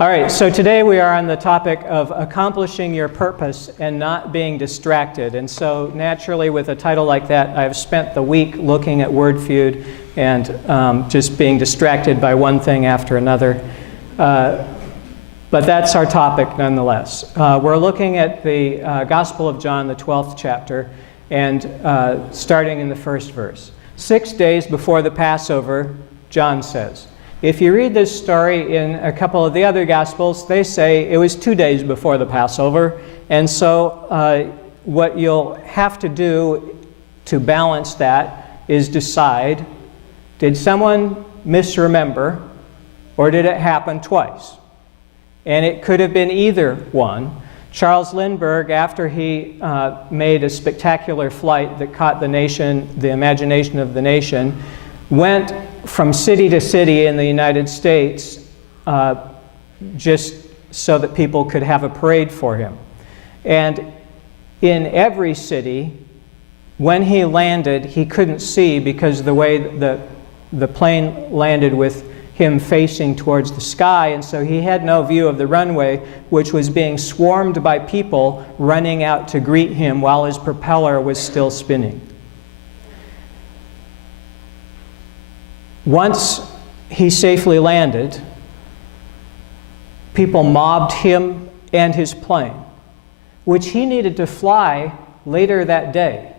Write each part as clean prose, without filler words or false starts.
All right, so today we are on the topic of accomplishing your purpose and not being distracted. And so naturally with a title like that, I've spent the week looking at Word Feud and just being distracted by one thing after another. But that's our topic nonetheless. We're looking at the Gospel of John, the 12th chapter, and starting in the first verse. 6 days before the Passover, John says. If you read this story in a couple of the other Gospels, they say it was 2 days before the Passover. And so what you'll have to do to balance that is decide, did someone misremember or did it happen twice? And it could have been either one. Charles Lindbergh, after he made a spectacular flight that caught the nation, the imagination of the nation, went from city to city in the United States just so that people could have a parade for him. And in every city, when he landed, he couldn't see because the way the plane landed with him facing towards the sky, and so he had no view of the runway, which was being swarmed by people running out to greet him while his propeller was still spinning. Once he safely landed, people mobbed him and his plane, which he needed to fly later that day.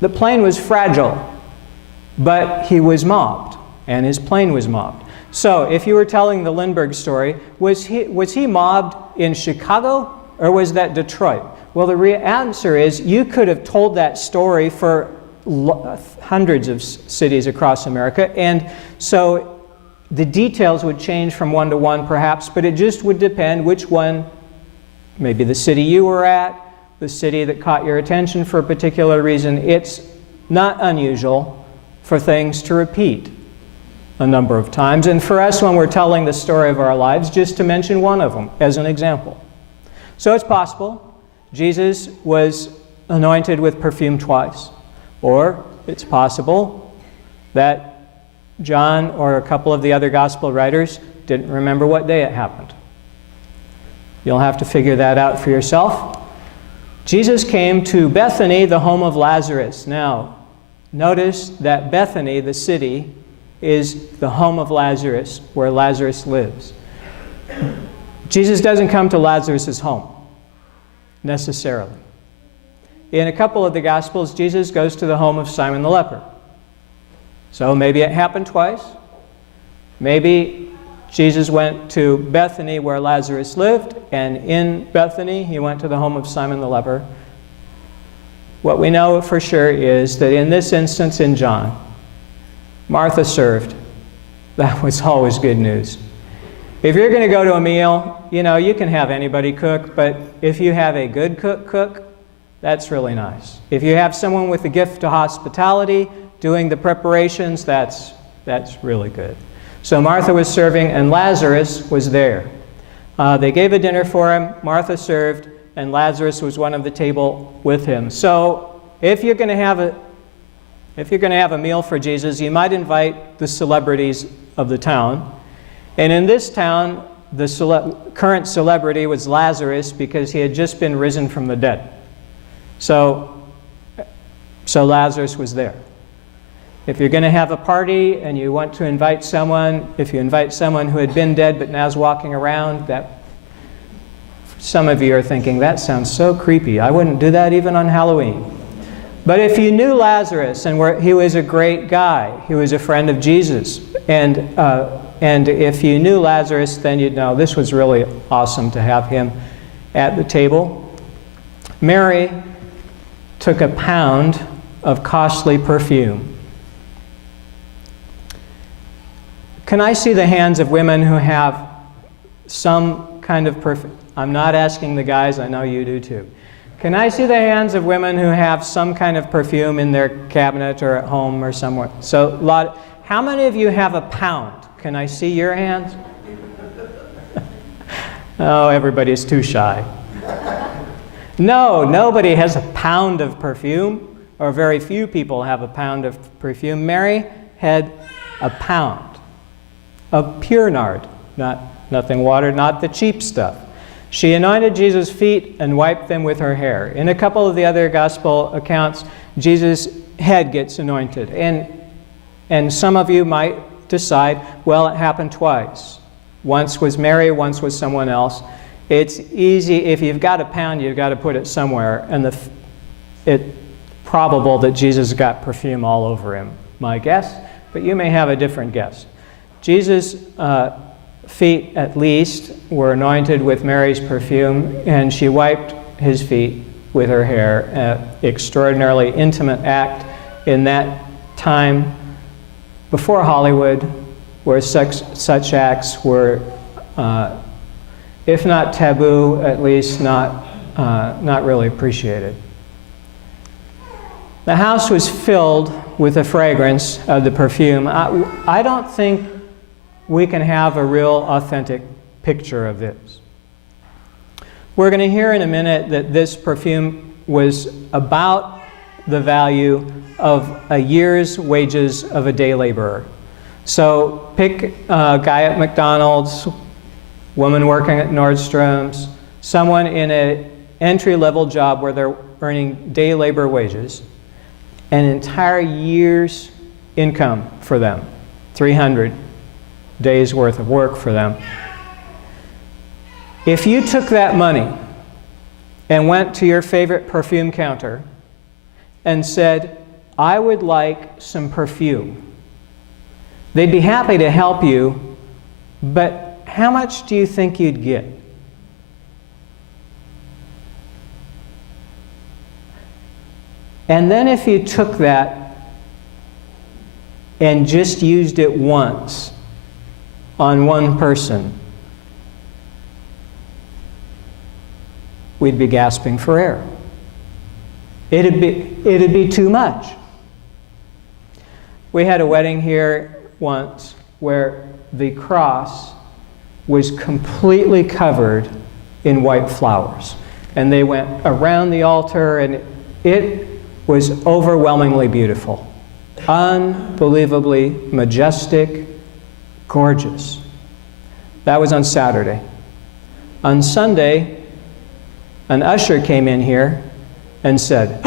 The plane was fragile, but he was mobbed, and his plane was mobbed. So, if you were telling the Lindbergh story, was he mobbed in Chicago, or was that Detroit? Well, the answer is you could have told that story for hundreds of cities across America, and so the details would change from one to one perhaps, but it just would depend which one, maybe the city you were at, the city that caught your attention for a particular reason. It's not unusual for things to repeat a number of times, and for us when we're telling the story of our lives, just to mention one of them as an example. So it's possible Jesus was anointed with perfume twice. Or it's possible that John or a couple of the other gospel writers didn't remember what day it happened. You'll have to figure that out for yourself. Jesus came to Bethany, the home of Lazarus. Now, notice that Bethany, the city, is the home of Lazarus, where Lazarus lives. Jesus doesn't come to Lazarus' home, necessarily. In a couple of the Gospels, Jesus goes to the home of Simon the leper. So maybe it happened twice. Maybe Jesus went to Bethany where Lazarus lived, and in Bethany he went to the home of Simon the leper. What we know for sure is that in this instance in John, Martha served. That was always good news. If you're going to go to a meal, you can have anybody cook, but if you have a good cook, that's really nice. If you have someone with a gift to hospitality doing the preparations, that's really good. So Martha was serving and Lazarus was there. They gave a dinner for him, Martha served, and Lazarus was one of the table with him. So if you're going to have a meal for Jesus, you might invite the celebrities of the town. And in this town, the current celebrity was Lazarus because he had just been risen from the dead. So Lazarus was there. If you're going to have a party and you want to invite someone, if you invite someone who had been dead but now is walking around, some of you are thinking, that sounds so creepy. I wouldn't do that even on Halloween. But if you knew Lazarus, and he was a great guy, he was a friend of Jesus, and if you knew Lazarus, then you'd know this was really awesome to have him at the table. Mary took a pound of costly perfume. Can I see the hands of women who have some kind of perfume? I'm not asking the guys, I know you do too. Can I see the hands of women who have some kind of perfume in their cabinet or at home or somewhere? So, how many of you have a pound? Can I see your hands? Oh, everybody's too shy. No, nobody has a pound of perfume, or very few people have a pound of perfume. Mary had a pound of pure nard. nothing watered, not the cheap stuff. She anointed Jesus' feet and wiped them with her hair. In a couple of the other gospel accounts, Jesus' head gets anointed. And some of you might decide, well, it happened twice. Once was Mary, once was someone else. It's easy, if you've got a pound, you've got to put it somewhere. And it's probable that Jesus got perfume all over him, my guess. But you may have a different guess. Jesus' feet, at least, were anointed with Mary's perfume, and she wiped his feet with her hair. An extraordinarily intimate act in that time before Hollywood, where such acts were, if not taboo, at least not really appreciated. The house was filled with the fragrance of the perfume. I don't think we can have a real authentic picture of this. We're going to hear in a minute that this perfume was about the value of a year's wages of a day laborer. So pick a guy at McDonald's, woman working at Nordstrom's, someone in an entry-level job where they're earning day labor wages, an entire year's income for them, 300 days worth of work for them. If you took that money and went to your favorite perfume counter and said, I would like some perfume, they'd be happy to help you, but how much do you think you'd get? And then if you took that and just used it once on one person, we'd be gasping for air. It'd be too much. We had a wedding here once where the cross was completely covered in white flowers. And they went around the altar, and it was overwhelmingly beautiful. Unbelievably majestic, gorgeous. That was on Saturday. On Sunday, an usher came in here and said,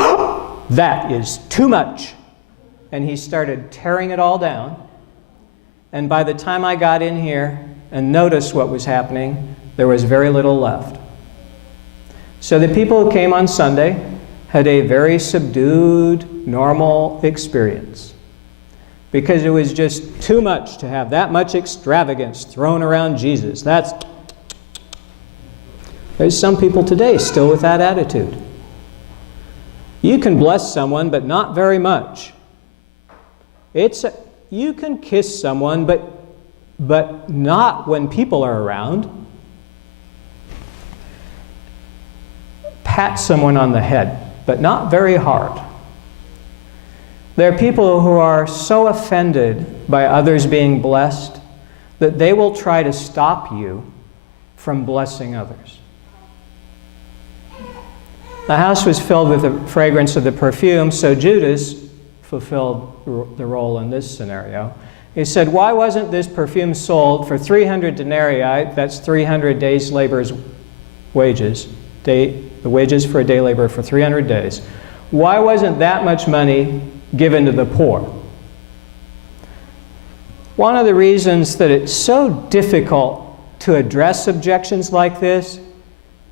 that is too much. And he started tearing it all down. And by the time I got in here and noticed what was happening, there was very little left. So the people who came on Sunday had a very subdued, normal experience, because it was just too much to have that much extravagance thrown around Jesus. There's some people today still with that attitude. You can bless someone, but not very much. You can kiss someone, but not when people are around. Pat someone on the head, but not very hard. There are people who are so offended by others being blessed that they will try to stop you from blessing others. The house was filled with the fragrance of the perfume, so Judas fulfilled the role in this scenario. He said, why wasn't this perfume sold for 300 denarii, that's 300 days' labor's wages, the wages for a day laborer for 300 days. Why wasn't that much money given to the poor? One of the reasons that it's so difficult to address objections like this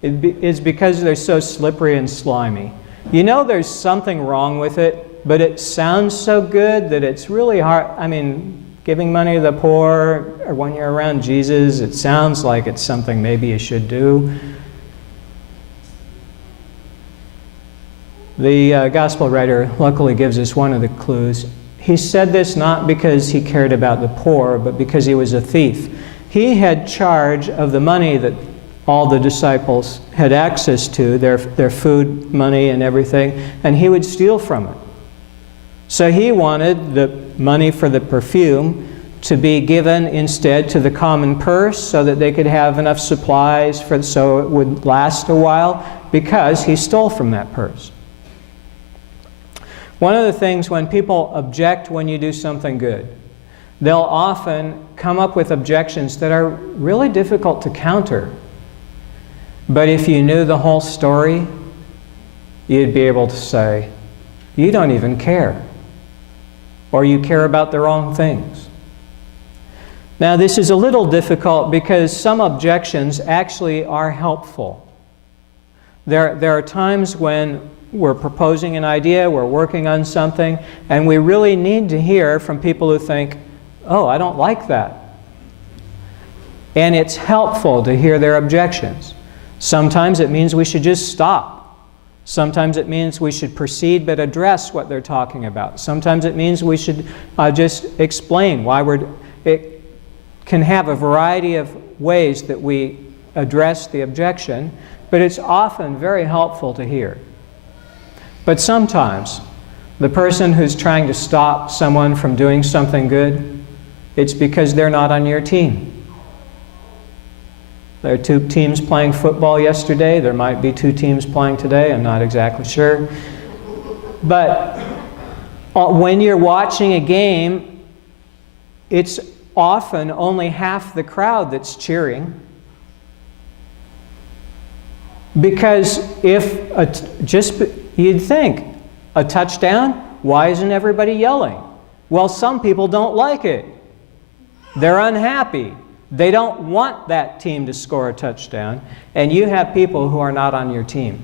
is because they're so slippery and slimy. You know there's something wrong with it, but it sounds so good that it's really hard. I mean, giving money to the poor, or when you're around Jesus, it sounds like it's something maybe you should do. The gospel writer luckily gives us one of the clues. He said this not because he cared about the poor, but because he was a thief. He had charge of the money that all the disciples had access to, their food, money, and everything, and he would steal from it. So he wanted the money for the perfume to be given instead to the common purse so that they could have enough supplies so it would last a while, because he stole from that purse. One of the things when people object when you do something good, they'll often come up with objections that are really difficult to counter. But if you knew the whole story, you'd be able to say, you don't even care, or you care about the wrong things. Now, this is a little difficult because some objections actually are helpful. There are times when we're proposing an idea, we're working on something, and we really need to hear from people who think, oh, I don't like that. And it's helpful to hear their objections. Sometimes it means we should just stop. Sometimes it means we should proceed but address what they're talking about. Sometimes it means we should just explain why it can have a variety of ways that we address the objection, but it's often very helpful to hear. But sometimes the person who's trying to stop someone from doing something good, it's because they're not on your team. There are 2 teams playing football yesterday. There might be 2 teams playing today. I'm not exactly sure. But when you're watching a game, it's often only half the crowd that's cheering. Because you'd think, a touchdown? Why isn't everybody yelling? Well, some people don't like it. They're unhappy. They don't want that team to score a touchdown, and you have people who are not on your team.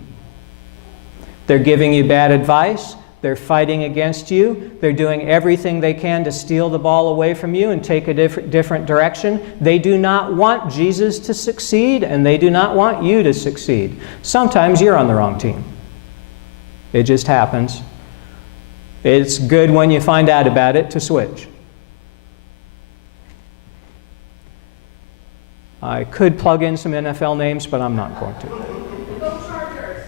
They're giving you bad advice. They're fighting against you. They're doing everything they can to steal the ball away from you and take a different direction. They do not want Jesus to succeed, and they do not want you to succeed. Sometimes you're on the wrong team. It just happens. It's good when you find out about it to switch. I could plug in some NFL names, but I'm not going to. Go Chargers!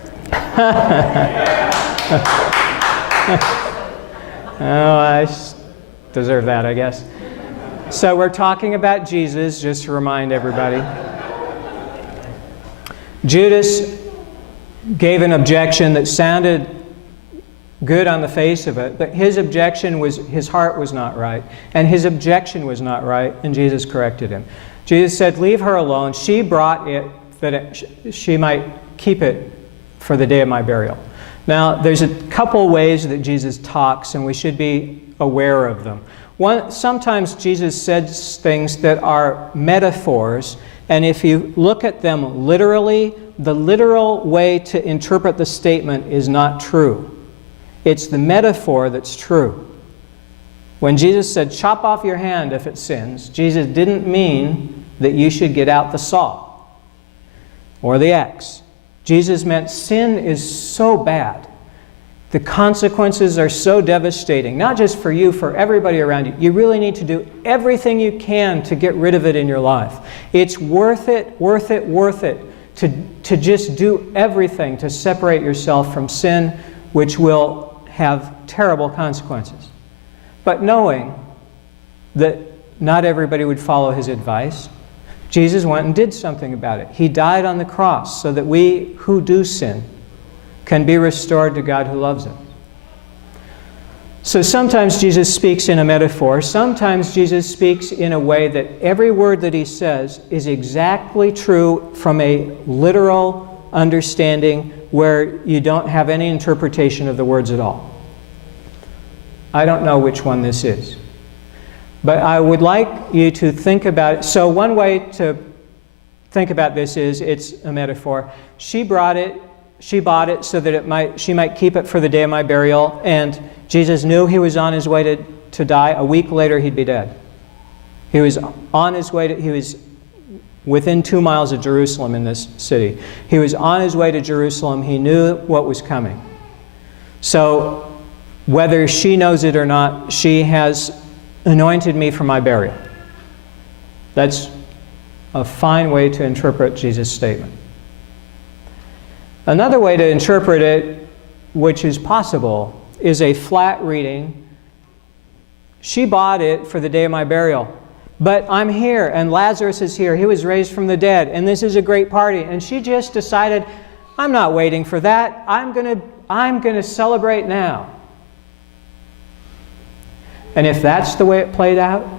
Oh, I deserve that, I guess. So we're talking about Jesus, just to remind everybody. Judas gave an objection that sounded good on the face of it, but his objection was, his heart was not right, and his objection was not right, and Jesus corrected him. Jesus said, leave her alone. She brought it that she might keep it for the day of my burial. Now, there's a couple ways that Jesus talks, and we should be aware of them. Sometimes Jesus says things that are metaphors, and if you look at them literally, the literal way to interpret the statement is not true. It's the metaphor that's true. When Jesus said, chop off your hand if it sins, Jesus didn't mean that you should get out the saw or the axe. Jesus meant sin is so bad. The consequences are so devastating, not just for you, for everybody around you. You really need to do everything you can to get rid of it in your life. It's worth it to just do everything to separate yourself from sin, which will have terrible consequences. But knowing that not everybody would follow his advice, Jesus went and did something about it. He died on the cross so that we who do sin can be restored to God who loves us. So sometimes Jesus speaks in a metaphor. Sometimes Jesus speaks in a way that every word that he says is exactly true from a literal understanding where you don't have any interpretation of the words at all. I don't know which one this is. But I would like you to think about it. So one way to think about this is it's a metaphor. She bought it so that she might keep it for the day of my burial, and Jesus knew he was on his way to die. A week later he'd be dead. He was on his way he was within 2 miles of Jerusalem in this city. He was on his way to Jerusalem. He knew what was coming. So whether she knows it or not, she has anointed me for my burial. That's a fine way to interpret Jesus' statement. Another way to interpret it, which is possible, is a flat reading. She bought it for the day of my burial. But I'm here, and Lazarus is here. He was raised from the dead, and this is a great party. And she just decided, I'm not waiting for that. I'm going to celebrate now. And if that's the way it played out,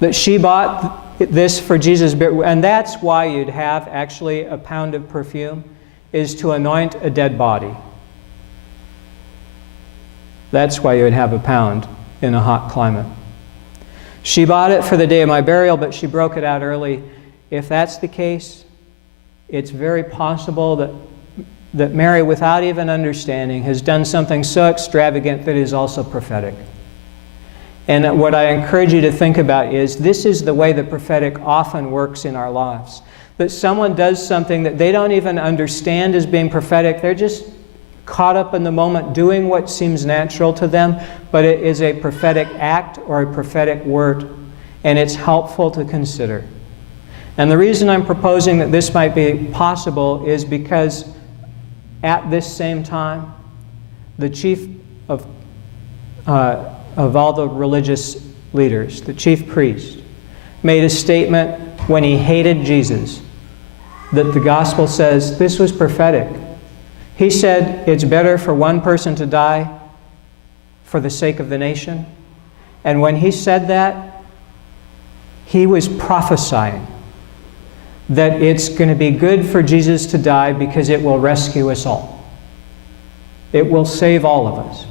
that she bought this for Jesus, and that's why you'd have actually a pound of perfume, is to anoint a dead body. That's why you would have a pound in a hot climate. She bought it for the day of my burial, but she broke it out early. If that's the case, it's very possible that Mary, without even understanding, has done something so extravagant that is also prophetic. And what I encourage you to think about is, this is the way the prophetic often works in our lives. That someone does something that they don't even understand as being prophetic. They're just caught up in the moment doing what seems natural to them, but it is a prophetic act or a prophetic word, and it's helpful to consider. And the reason I'm proposing that this might be possible is because at this same time, the chief of all the religious leaders, the chief priest, made a statement when he hated Jesus that the gospel says this was prophetic. He said it's better for one person to die for the sake of the nation. And when he said that, he was prophesying that it's going to be good for Jesus to die because it will rescue us all. It will save all of us.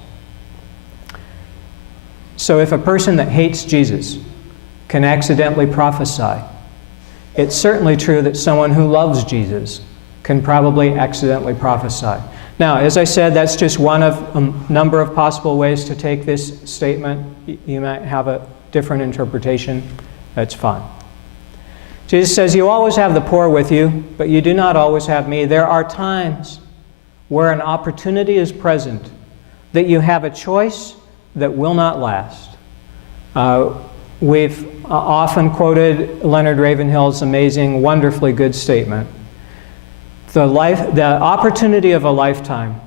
So if a person that hates Jesus can accidentally prophesy, it's certainly true that someone who loves Jesus can probably accidentally prophesy. Now, as I said, that's just one of a number of possible ways to take this statement. You might have a different interpretation. That's fine. Jesus says, you always have the poor with you, but you do not always have me. There are times where an opportunity is present that you have a choice that will not last. We've often quoted Leonard Ravenhill's amazing, wonderfully good statement. The opportunity of a lifetime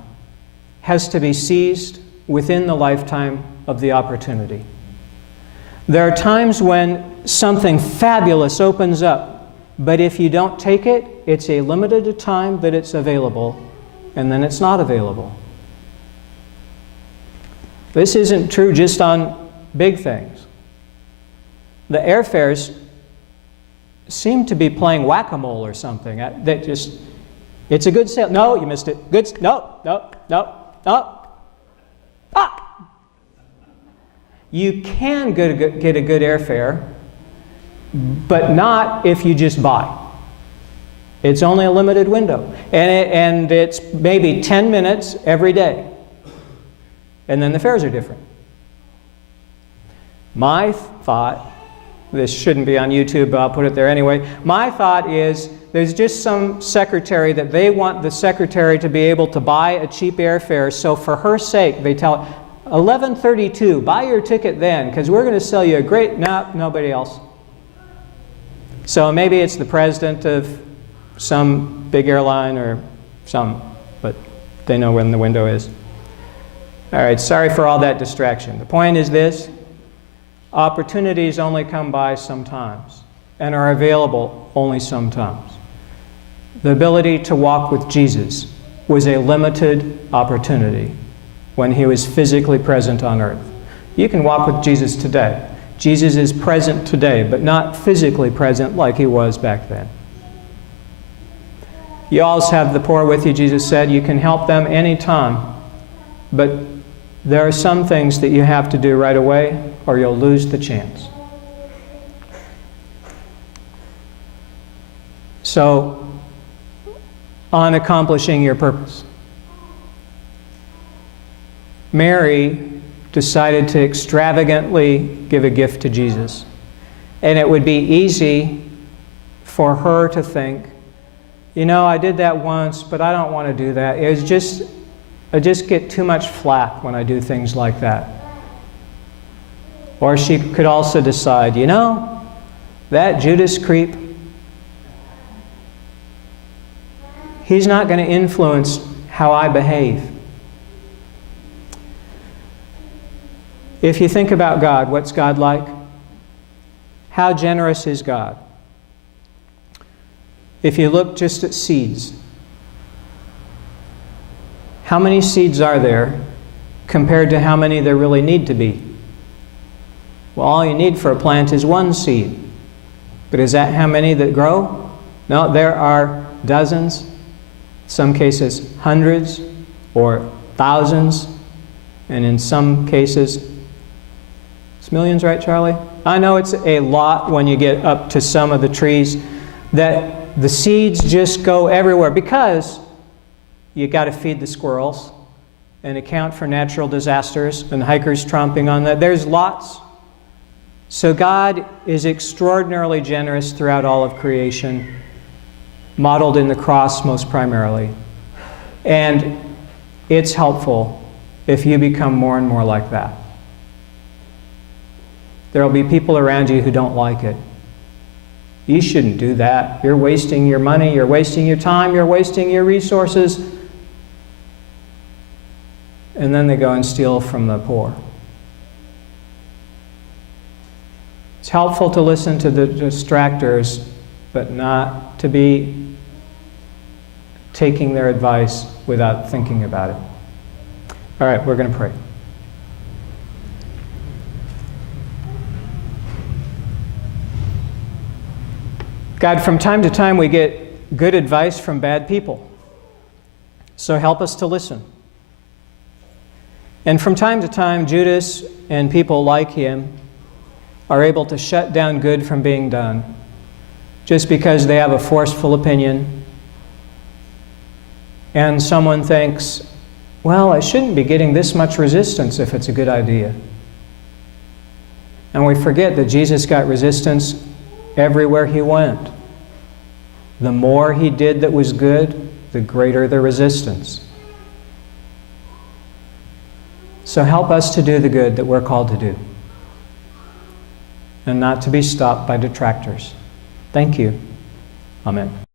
has to be seized within the lifetime of the opportunity. There are times when something fabulous opens up, but if you don't take it, it's a limited time that it's available, and then it's not available. This isn't true just on big things. The airfares seem to be playing whack-a-mole or something. It's a good sale. No, you missed it. Good. No. Ah! You can get a good airfare, but not if you just buy. It's only a limited window. And it's maybe 10 minutes every day. And then the fares are different. My thought, this shouldn't be on YouTube, but I'll put it there anyway. My thought is there's just some secretary that they want the secretary to be able to buy a cheap airfare, so for her sake they tell 11:32, buy your ticket then, because we're going to sell you a great, nobody else. So maybe it's the president of some big airline or some, but they know when the window is. All right, sorry for all that distraction. The point is this: opportunities only come by sometimes and are available only sometimes. The ability to walk with Jesus was a limited opportunity when he was physically present on earth. You can walk with Jesus today. Jesus is present today, but not physically present like he was back then. You always have the poor with you, Jesus said. You can help them anytime, but there are some things that you have to do right away or you'll lose the chance. So, on accomplishing your purpose, Mary decided to extravagantly give a gift to Jesus. And it would be easy for her to think, you know, I did that once, but I don't want to do that. I just get too much flack when I do things like that. Or she could also decide, you know, that Judas creep, he's not going to influence how I behave. If you think about God, what's God like? How generous is God? If you look just at seeds, how many seeds are there compared to how many there really need to be? Well, all you need for a plant is one seed. But is that how many that grow? No, there are dozens, some cases hundreds or thousands, and in some cases, it's millions, right, Charlie? I know it's a lot when you get up to some of the trees that the seeds just go everywhere because you got to feed the squirrels and account for natural disasters and hikers tromping on that. There's lots. So God is extraordinarily generous throughout all of creation, modeled in the cross most primarily. And it's helpful if you become more and more like that. There will be people around you who don't like it. You shouldn't do that. You're wasting your money, you're wasting your time, you're wasting your resources. And then they go and steal from the poor. It's helpful to listen to the detractors, but not to be taking their advice without thinking about it. All right, we're going to pray. God, from time to time we get good advice from bad people. So help us to listen. And from time to time, Judas and people like him are able to shut down good from being done just because they have a forceful opinion. And someone thinks, well, I shouldn't be getting this much resistance if it's a good idea. And we forget that Jesus got resistance everywhere he went. The more he did that was good, the greater the resistance. So help us to do the good that we're called to do, and not to be stopped by detractors. Thank you. Amen.